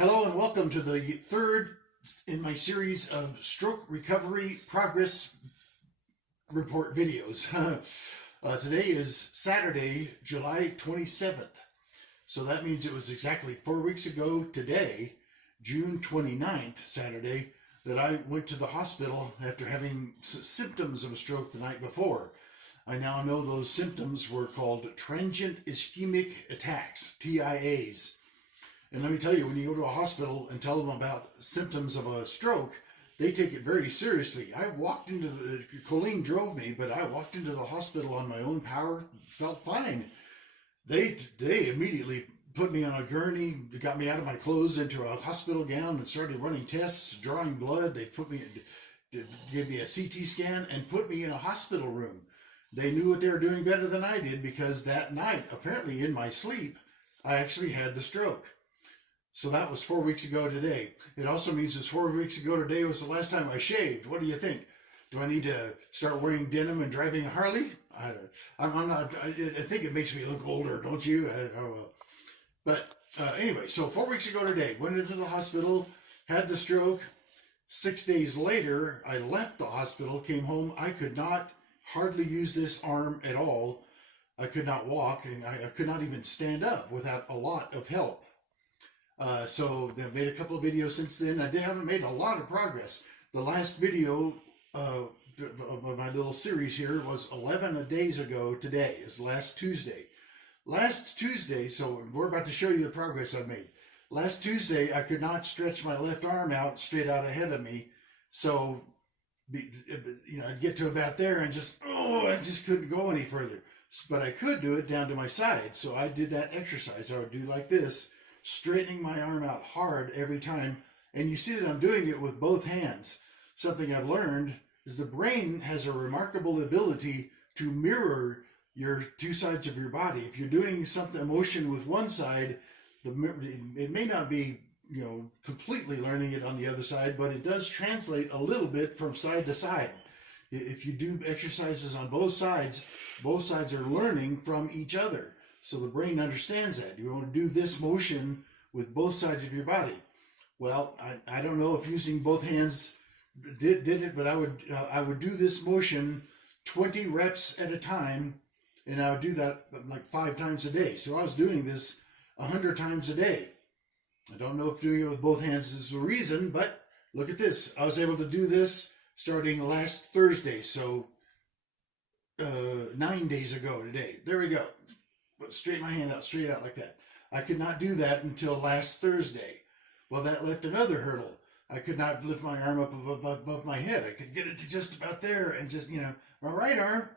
Hello and welcome to the third in my series of stroke recovery progress report videos. Today is Saturday, July 27th. So that means it was exactly 4 weeks ago today, June 29th, Saturday, that I went to the hospital after having symptoms of a stroke the night before. I now know those symptoms were called transient ischemic attacks, TIAs. And let me tell you, when you go to a hospital and tell them about symptoms of a stroke, they take it very seriously. Colleen drove me, but I walked into the hospital on my own power, felt fine. They immediately put me on a gurney, got me out of my clothes into a hospital gown and started running tests, drawing blood. They gave me a CT scan and put me in a hospital room. They knew what they were doing better than I did because that night, apparently in my sleep, I actually had the stroke. So that was 4 weeks ago today. It also means it's 4 weeks ago today was the last time I shaved. What do you think? Do I need to start wearing denim and driving a Harley? I'm not. I think it makes me look older, don't you? But anyway, so 4 weeks ago today, went into the hospital, had the stroke. 6 days later, I left the hospital, came home. I could not hardly use this arm at all. I could not walk, and I could not even stand up without a lot of help. So they've made a couple of videos since then. I haven't made a lot of progress. The last video of my little series here was 11 days ago today. It's last Tuesday. Last Tuesday, so we're about to show you the progress I've made. Last Tuesday, I could not stretch my left arm out straight out ahead of me. So, I'd get to about there and I just couldn't go any further. But I could do it down to my side. So I did that exercise. I would do like this, straightening my arm out hard every time. And you see that I'm doing it with both hands. Something I've learned is the brain has a remarkable ability to mirror your two sides of your body. If you're doing a motion with one side, it may not be completely learning it on the other side, but it does translate a little bit from side to side. If you do exercises on both sides are learning from each other. So the brain understands that. You want to do this motion with both sides of your body. Well, I don't know if using both hands did it, but I would do this motion 20 reps at a time, and I would do that like 5 times a day. So I was doing this 100 times a day. I don't know if doing it with both hands is the reason, but look at this. I was able to do this starting last Thursday, so 9 days ago today. There we go. Straighten my hand out, straight out like that. I could not do that until last Thursday. Well, that left another hurdle. I could not lift my arm up above my head. I could get it to just about there and just, my right arm,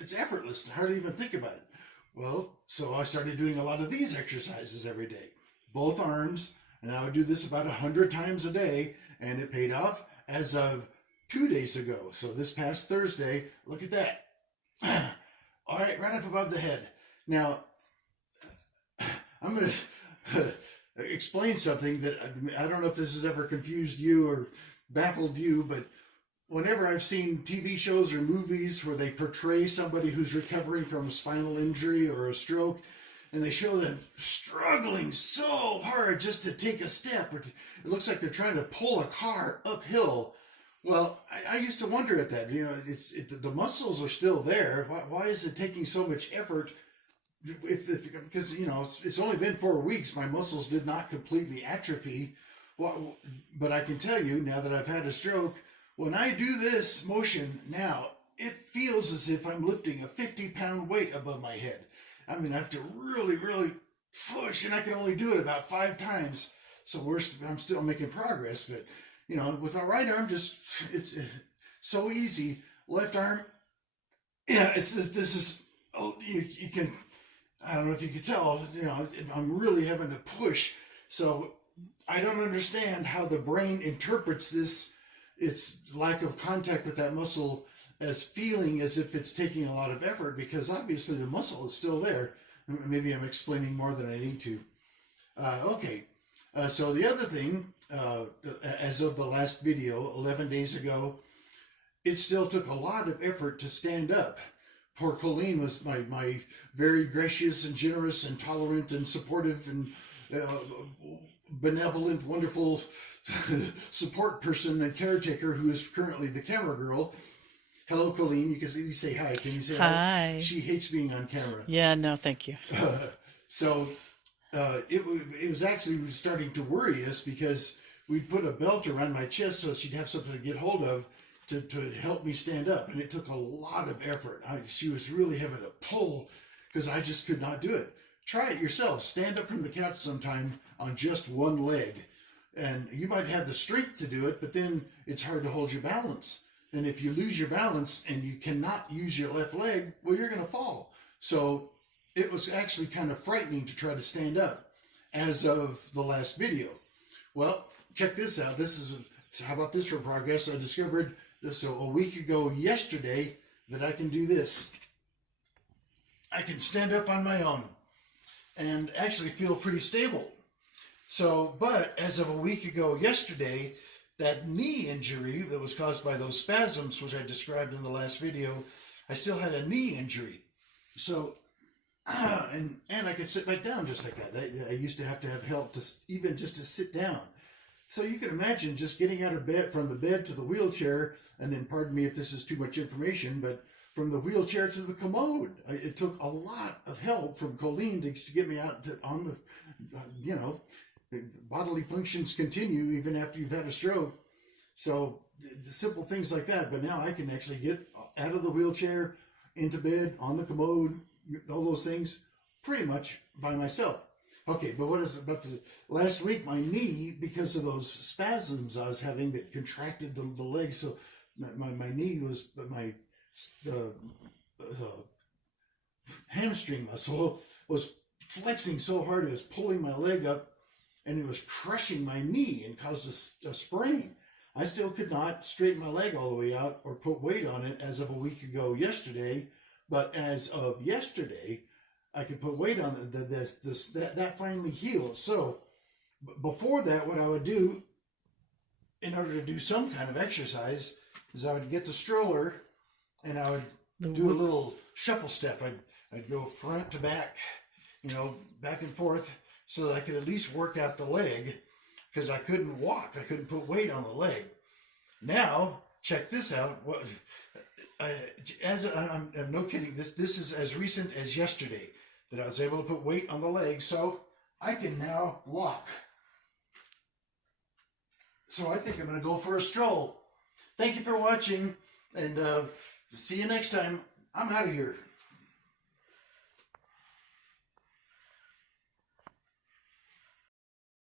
it's effortless to hardly even think about it. Well, so I started doing a lot of these exercises every day. Both arms, and I would do this about 100 times a day, and it paid off as of 2 days ago. So this past Thursday, look at that. All right, right up above the head. Now, I'm going to explain something that I don't know if this has ever confused you or baffled you, but whenever I've seen TV shows or movies where they portray somebody who's recovering from a spinal injury or a stroke, and they show them struggling so hard just to take a step, it looks like they're trying to pull a car uphill. Well, I used to wonder at that. The muscles are still there. Why is it taking so much effort? Because it's only been 4 weeks. My muscles did not completely atrophy. Well, but I can tell you now that I've had a stroke, when I do this motion now, it feels as if I'm lifting a 50-pound weight above my head. I mean, I have to really, really push, and I can only do it about 5 times. So I'm still making progress, but with my right arm, it's so easy. Left arm, you can. I don't know if you could tell, I'm really having to push. So I don't understand how the brain interprets its lack of contact with that muscle as feeling as if it's taking a lot of effort, because obviously the muscle is still there. Maybe I'm explaining more than I need to. Okay, so the other thing, as of the last video, 11 days ago, it still took a lot of effort to stand up. Poor Colleen was my very gracious and generous and tolerant and supportive and benevolent, wonderful support person and caretaker who is currently the camera girl. Hello, Colleen. You say hi. Can you say hi? Hi. She hates being on camera. Yeah, no, thank you. So it was actually starting to worry us because we put a belt around my chest so she'd have something to get hold of to help me stand up. And it took a lot of effort. She was really having to pull because I just could not do it. Try it yourself. Stand up from the couch sometime on just one leg. And you might have the strength to do it, but then it's hard to hold your balance. And if you lose your balance and you cannot use your left leg, well, you're going to fall. So it was actually kind of frightening to try to stand up as of the last video. Well, check this out. How about this for progress? I discovered this a week ago yesterday that I can do this. I can stand up on my own and actually feel pretty stable. So, but as of a week ago yesterday, that knee injury that was caused by those spasms, which I described in the last video, I still had a knee injury. So, and I could sit back down just like that. I used to have help even just to sit down. So you can imagine just getting out of bed, from the bed to the wheelchair, and then pardon me if this is too much information, but from the wheelchair to the commode. It took a lot of help from Colleen to get me out on the, bodily functions continue even after you've had a stroke. So the simple things like that. But now I can actually get out of the wheelchair, into bed, on the commode, all those things pretty much by myself. Okay, but what is about the last week? My knee, because of those spasms I was having that contracted the legs, so my knee was, my hamstring muscle was flexing so hard it was pulling my leg up, and it was crushing my knee and caused a sprain. I still could not straighten my leg all the way out or put weight on it as of a week ago yesterday, but as of yesterday, I could put weight on it. That finally healed. So before that, what I would do in order to do some kind of exercise is I would get the stroller and I would do a little shuffle step. I'd go front to back, back and forth, so that I could at least work out the leg, because I couldn't walk. I couldn't put weight on the leg. Now, check this out. I'm no kidding. This is as recent as yesterday that I was able to put weight on the leg, so I can now walk. So I think I'm going to go for a stroll. Thank you for watching, and see you next time. I'm out of here.